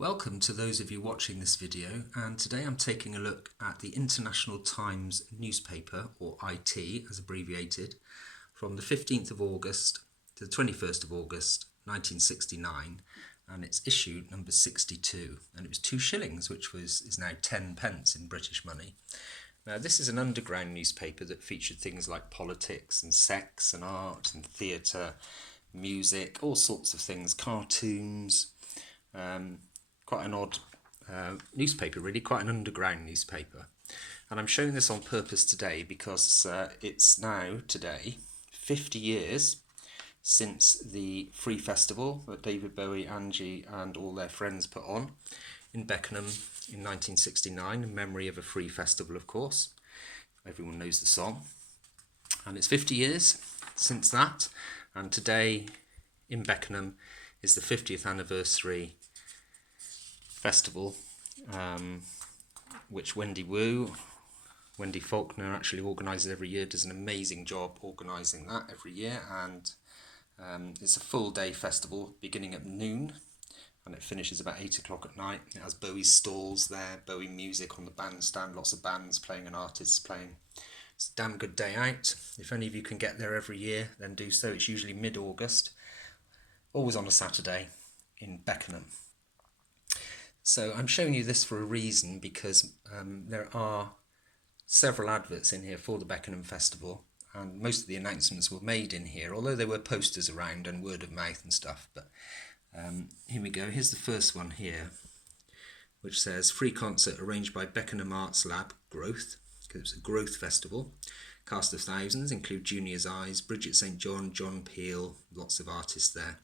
Welcome to those of you watching this video, and today I'm taking a look at the International Times newspaper, or IT as abbreviated, from the 15th of August to the 21st of August 1969, and it's issue number 62, and it was 2 shillings, which is now 10 pence in British money. Now this is an underground newspaper that featured things like politics and sex and art and theatre, music, all sorts of things, cartoons. Quite an odd newspaper, really, quite an underground newspaper. And I'm showing this on purpose today because it's now, today, 50 years since the Free Festival that David Bowie, Angie and all their friends put on in Beckenham in 1969, in memory of a free festival, of course. Everyone knows the song. And it's 50 years since that, and today in Beckenham is the 50th anniversary festival, which Wendy Faulkner actually organises every year, does an amazing job organising that every year, and it's a full day festival beginning at noon and it finishes about 8 o'clock at night. It has Bowie stalls there, Bowie music on the bandstand, lots of bands playing and artists playing. It's a damn good day out. If any of you can get there every year, then do so. It's usually mid-August, always on a Saturday in Beckenham. So I'm showing you this for a reason, because there are several adverts in here for the Beckenham Festival, and most of the announcements were made in here, although there were posters around and word of mouth and stuff. But here we go. Here's the first one here, which says free concert arranged by Beckenham Arts Lab Growth, because it's a growth festival. Cast of thousands include Junior's Eyes, Bridget St John, John Peel, lots of artists there.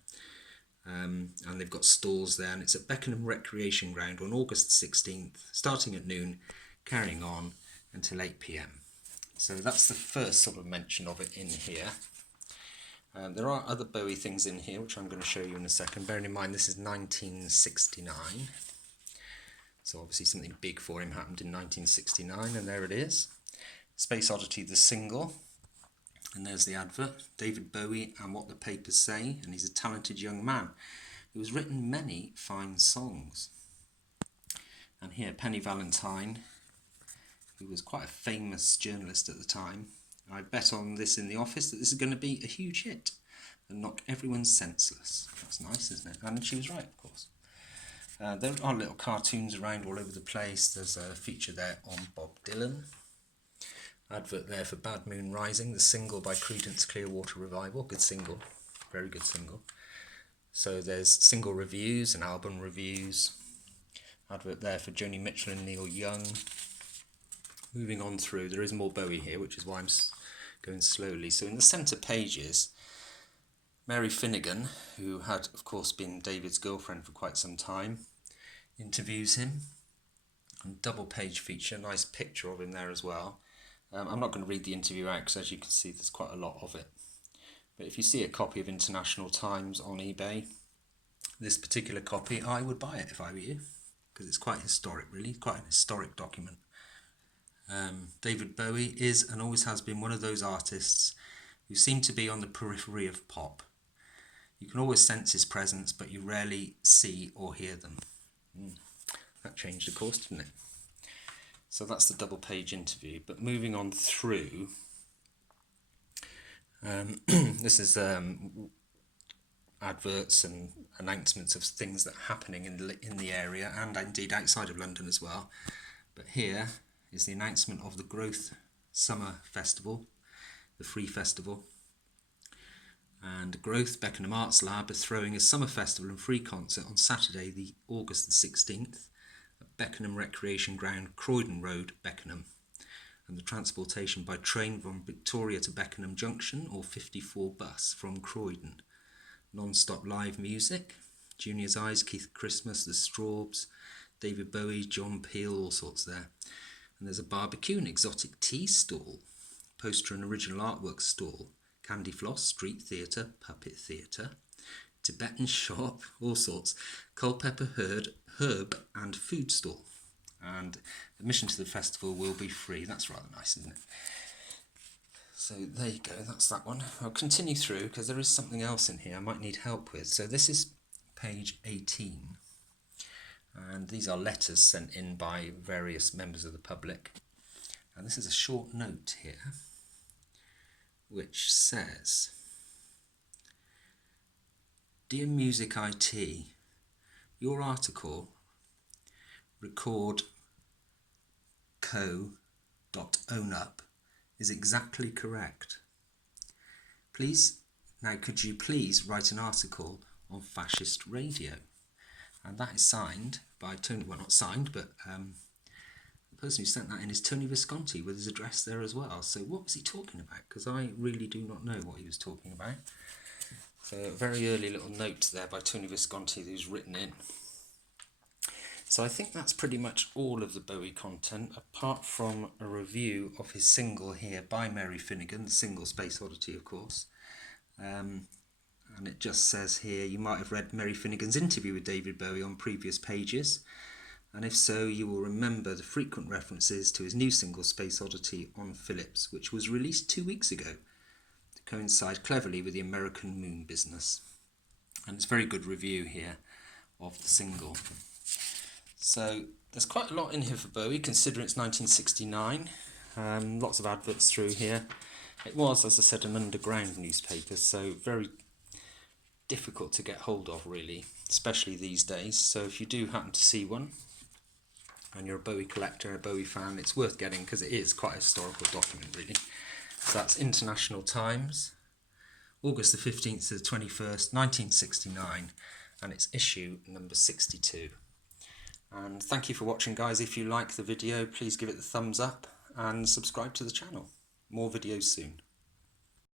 And they've got stalls there, and it's at Beckenham Recreation Ground on August 16th, starting at noon, carrying on until 8 p.m. So that's the first sort of mention of it in here. There are other Bowie things in here, which I'm going to show you in a second. Bearing in mind this is 1969, so obviously something big for him happened in 1969, and there it is. Space Oddity, the single. And there's the advert, David Bowie and What the Papers Say, and he's a talented young man who has written many fine songs. And here, Penny Valentine, who was quite a famous journalist at the time. I bet on this in the office that this is going to be a huge hit and knock everyone senseless. That's nice, isn't it? And she was right, of course. There are little cartoons around all over the place. There's a feature there on Bob Dylan. Advert there for Bad Moon Rising, the single by Creedence Clearwater Revival. Good single, very good single. So there's single reviews and album reviews. Advert there for Joni Mitchell and Neil Young. Moving on through, there is more Bowie here, which is why I'm going slowly. So in the centre pages, Mary Finnegan, who had of course been David's girlfriend for quite some time, interviews him. And double page feature, nice picture of him there as well. I'm not going to read the interview out because, as you can see, there's quite a lot of it. But if you see a copy of International Times on eBay, this particular copy, I would buy it if I were you, because it's quite historic, really, quite an historic document. David Bowie is and always has been one of those artists who seem to be on the periphery of pop. You can always sense his presence, but you rarely see or hear them. That changed, of course, didn't it? So that's the double page interview. But moving on through, this is adverts and announcements of things that are happening in the area and indeed outside of London as well. But here is the announcement of the Growth Summer Festival, the Free Festival. And Growth Beckenham Arts Lab is throwing a summer festival and free concert on Saturday, the August the 16th. Beckenham Recreation Ground, Croydon Road, Beckenham, and the transportation by train from Victoria to Beckenham Junction or 54 bus from Croydon. Non-stop live music, Junior's Eyes, Keith Christmas, The Strawbs, David Bowie, John Peel, all sorts there. And there's a barbecue and exotic tea stall, poster and original artwork stall, Candy Floss, Street Theatre, Puppet Theatre, Tibetan shop, all sorts, Culpeper herb and food stall. And admission to the festival will be free. That's rather nice, isn't it? So there you go, that's that one. I'll continue through because there is something else in here I might need help with. So this is page 18. And these are letters sent in by various members of the public. And this is a short note here which says, "Dear Music IT, your article, record co.ownup, is exactly correct. Could you please write an article on fascist radio?" And that is signed by Tony, well, not signed, but the person who sent that in is Tony Visconti, with his address there as well. So what was he talking about? Because I really do not know what he was talking about. So a very early little note there by Tony Visconti who's written in. So I think that's pretty much all of the Bowie content, apart from a review of his single here by Mary Finnegan, the single Space Oddity, of course. And it just says here, you might have read Mary Finnegan's interview with David Bowie on previous pages, and if so, you will remember the frequent references to his new single Space Oddity on Philips, which was released 2 weeks ago to coincide cleverly with the American moon business. And it's a very good review here of the single. So there's quite a lot in here for Bowie, considering it's 1969. Lots of adverts through here. It was, as I said, an underground newspaper, so very difficult to get hold of, really, especially these days. So if you do happen to see one and you're a Bowie collector, a Bowie fan, it's worth getting because it is quite a historical document, really. So that's International Times, August the 15th to the 21st, 1969, and it's issue number 62. And thank you for watching, guys. If you like the video, please give it the thumbs up and subscribe to the channel. More videos soon.